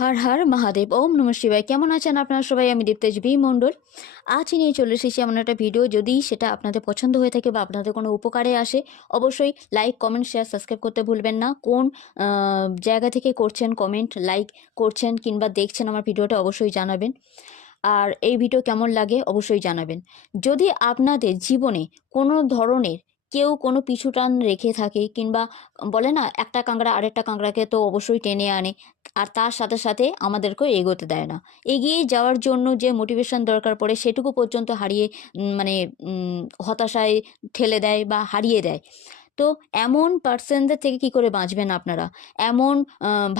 হর হর মহাদেব, ওম নমঃ শিবায়। কেমন আছেন আপনারা সবাই? আমি দীপ্তেশ বি মণ্ডল। আজ নিয়ে চলে এসেছি এমন একটা ভিডিও, যদি সেটা আপনাদের পছন্দ হয়ে থাকে বা আপনাদের কোনো উপকারে আসে, অবশ্যই লাইক, কমেন্ট, শেয়ার, সাবস্ক্রাইব করতে ভুলবেন না। কোন জায়গা থেকে করছেন, কমেন্ট, লাইক করছেন কিংবা দেখছেন আমার ভিডিওটা, অবশ্যই জানাবেন। আর এই ভিডিও কেমন লাগে অবশ্যই জানাবেন। যদি আপনাদের জীবনে কোনো ধরনের কেউ কোনো পিছুটান রেখে থাকে, কিংবা বলে না একটা কাঁকড়া আরেকটা কাঁকড়াকে তো অবশ্যই টেনে আনে, আর তার সাথে সাথে আমাদেরকেও এগোতে দেয় না, এগিয়ে যাওয়ার জন্য যে মোটিভেশন দরকার পড়ে সেটুকু পর্যন্ত হারিয়ে মানে হতাশায় ঠেলে দেয় বা হারিয়ে দেয়। তো এমন পার্সনদের থেকে কি করে বাঁচবেন আপনারা? এমন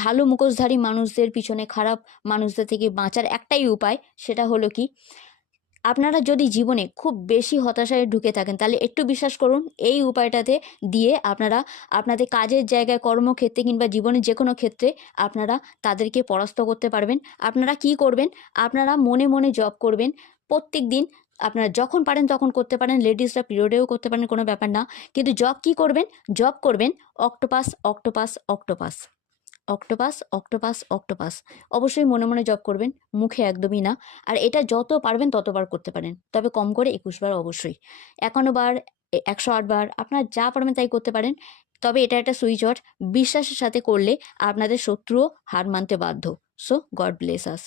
ভালো মুখোশধারী মানুষদের পিছনে খারাপ মানুষদের থেকে বাঁচার একটাই উপায়, সেটা হলো কি, আপনারা যদি জীবনে খুব বেশি হতাশায় ঢুকে থাকেন, তাহলে একটু বিশ্বাস করুন, এই উপায়টাতে দিয়ে আপনারা আপনাদের কাজের জায়গায়, কর্মক্ষেত্রে কিংবা জীবনের যে কোনো ক্ষেত্রে আপনারা তাদেরকে পরাস্ত করতে পারবেন। আপনারা কি করবেন? আপনারা মনে মনে জপ করবেন প্রত্যেক দিন। আপনারা যখন পারেন তখন করতে পারেন, লেডিসরা পিরিয়ডেও করতে পারেন, কোনো ব্যাপার না। কিন্তু জপ কি করবেন? জপ করবেন octopus, octopus, octopus, octopus, octopus, octopus. অবশ্যই মনে মনে জপ করবেন, মুখে একদমই না। আর এটা যত পারবেন ততবার করতে পারেন, তবে কম করে 21 বার অবশ্যই। 51 বার, 108 বার, আপনারা যা পারবেন তাই করতে পারেন। তবে এটা একটা সুইচ ওয়ার্ড, বিশ্বাসের সাথে করলে আপনাদের শত্রুও হার মানতে বাধ্য। সো গড ব্লেস আস।